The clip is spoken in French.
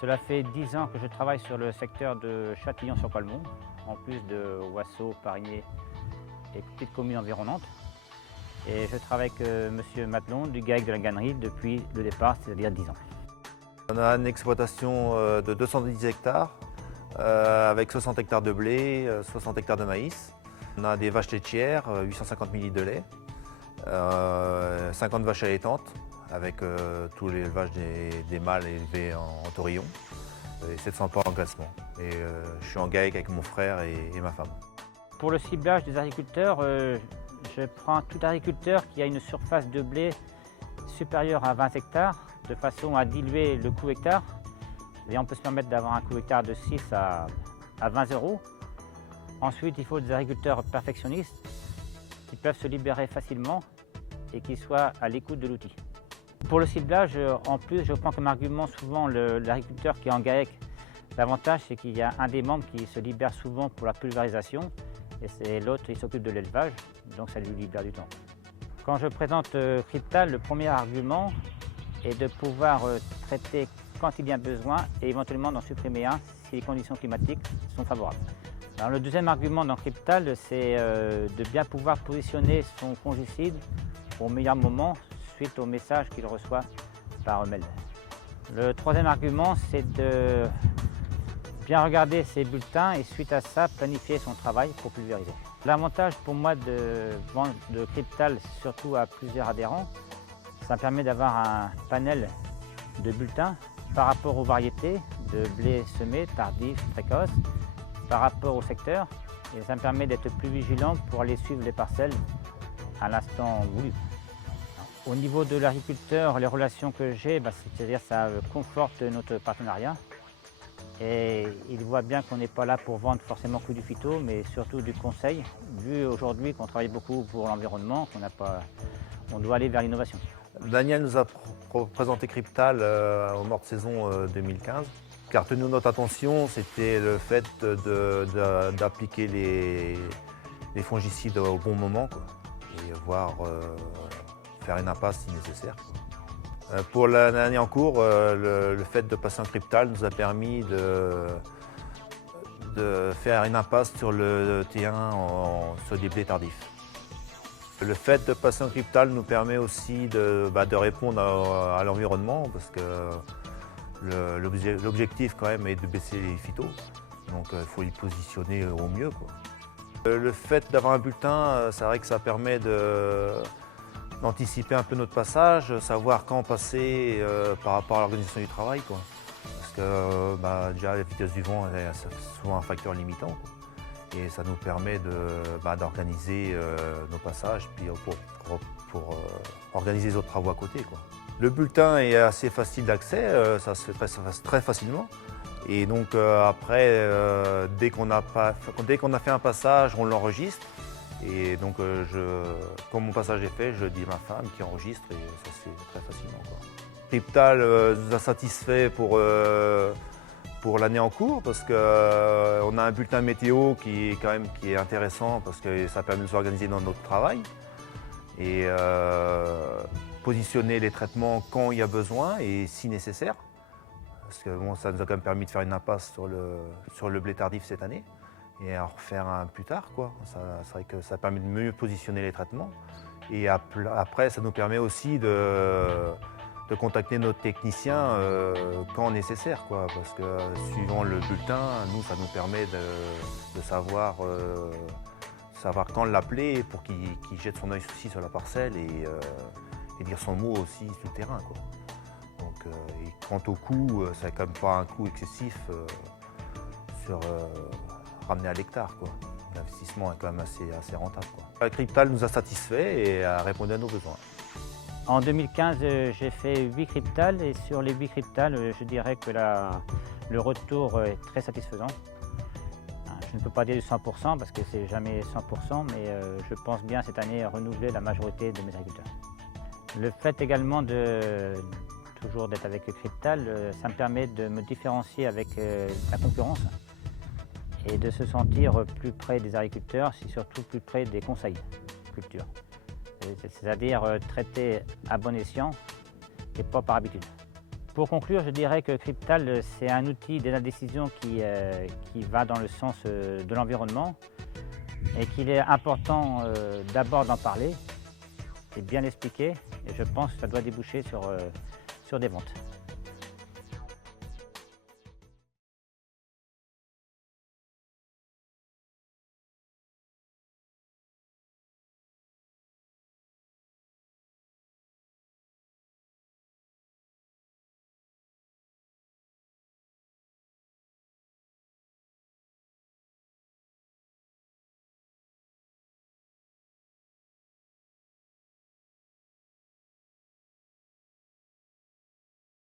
Cela fait 10 ans que je travaille sur le secteur de Châtillon-sur-Colmont, en plus de Ouasso, Parigné et petites communes environnantes. Et je travaille avec M. Matelon du GAEC de la Gannerie depuis le départ, c'est-à-dire 10 ans. On a une exploitation de 210 hectares avec 60 hectares de blé, 60 hectares de maïs. On a des vaches laitières, 850 ml de lait, 50 vaches allaitantes avec tous les élevages des mâles élevés en taurillon et 700 porcs en classement. Et je suis en GAEC avec mon frère et ma femme. Pour le ciblage des agriculteurs, je prends tout agriculteur qui a une surface de blé supérieure à 20 hectares de façon à diluer le coût hectare. Et on peut se permettre d'avoir un coût hectare de 6 à 20 euros. Ensuite, il faut des agriculteurs perfectionnistes qui peuvent se libérer facilement et qui soient à l'écoute de l'outil. Pour le ciblage, en plus, je prends comme argument souvent l'agriculteur qui est en GAEC. L'avantage, c'est qu'il y a un des membres qui se libère souvent pour la pulvérisation et l'autre, il s'occupe de l'élevage, donc ça lui libère du temps. Quand je présente Cryptal, le premier argument est de pouvoir traiter quand il y a besoin et éventuellement d'en supprimer un si les conditions climatiques sont favorables. Alors, le deuxième argument dans Cryptal, c'est de bien pouvoir positionner son fongicide au meilleur moment suite au message qu'il reçoit par mail. Le troisième argument, c'est de bien regarder ses bulletins et suite à ça, planifier son travail pour pulvériser. L'avantage pour moi de vendre de Cryptal, surtout à plusieurs adhérents, ça permet d'avoir un panel de bulletins par rapport aux variétés de blé semé, tardif, précoce, par rapport au secteur, et ça me permet d'être plus vigilant pour aller suivre les parcelles à l'instant voulu. Au niveau de l'agriculteur, les relations que j'ai, c'est-à-dire ça conforte notre partenariat. Et il voit bien qu'on n'est pas là pour vendre forcément que du phyto, mais surtout du conseil. Vu aujourd'hui qu'on travaille beaucoup pour l'environnement, on doit aller vers l'innovation. Daniel nous a présenté Cryptal au mort de saison 2015. Ce qui a retenu notre attention, c'était le fait d'appliquer les fongicides au bon moment, quoi, et voire faire une impasse si nécessaire. Pour l'année en cours, le fait de passer en Cryptal nous a permis de faire une impasse sur le T1 sur des blés tardifs. Le fait de passer en Cryptal nous permet aussi de répondre à l'environnement parce que l'objectif quand même est de baisser les phytos, donc il faut les positionner au mieux, quoi. Le fait d'avoir un bulletin, c'est vrai que ça permet d'anticiper un peu notre passage, savoir quand passer par rapport à l'organisation du travail, quoi. Parce que déjà la vitesse du vent c'est souvent un facteur limitant, quoi. Et ça nous permet d'organiser nos passages puis pour organiser les autres travaux à côté, quoi. Le bulletin est assez facile d'accès, ça se fait très facilement. Et donc après, dès qu'on a fait un passage, on l'enregistre. Et donc quand mon passage est fait, je dis à ma femme qui enregistre et ça se fait très facilement, quoi. Cryptal nous a satisfait pour l'année en cours parce qu'on a un bulletin météo qui est intéressant parce que ça permet de s'organiser dans notre travail et positionner les traitements quand il y a besoin et si nécessaire. Parce que bon, ça nous a quand même permis de faire une impasse sur le blé tardif cette année et à refaire un plus tard, quoi. C'est vrai que ça permet de mieux positionner les traitements. Et après, ça nous permet aussi de contacter nos techniciens quand nécessaire, quoi. Parce que suivant le bulletin, nous, ça nous permet de savoir quand l'appeler pour qu'il jette son œil aussi sur la parcelle et dire son mot aussi sur le terrain, quoi. Donc, et quant au coût, ça n'a quand même pas un coût excessif ramené à l'hectare, quoi. L'investissement est quand même assez rentable, quoi. Cryptal nous a satisfait et a répondu à nos besoins. En 2015, j'ai fait 8 Cryptal et sur les 8 Cryptal, je dirais que le retour est très satisfaisant. Je ne peux pas dire du 100% parce que c'est jamais 100%, mais je pense bien cette année renouveler la majorité de mes agriculteurs. Le fait également toujours d'être avec Cryptal, ça me permet de me différencier avec la concurrence et de se sentir plus près des agriculteurs, et surtout plus près des conseils culture. C'est-à-dire traiter à bon escient et pas par habitude. Pour conclure, je dirais que Cryptal, c'est un outil d'indécision qui va dans le sens de l'environnement et qu'il est important d'abord d'en parler et bien l'expliquer. Et je pense que ça doit déboucher sur des ventes.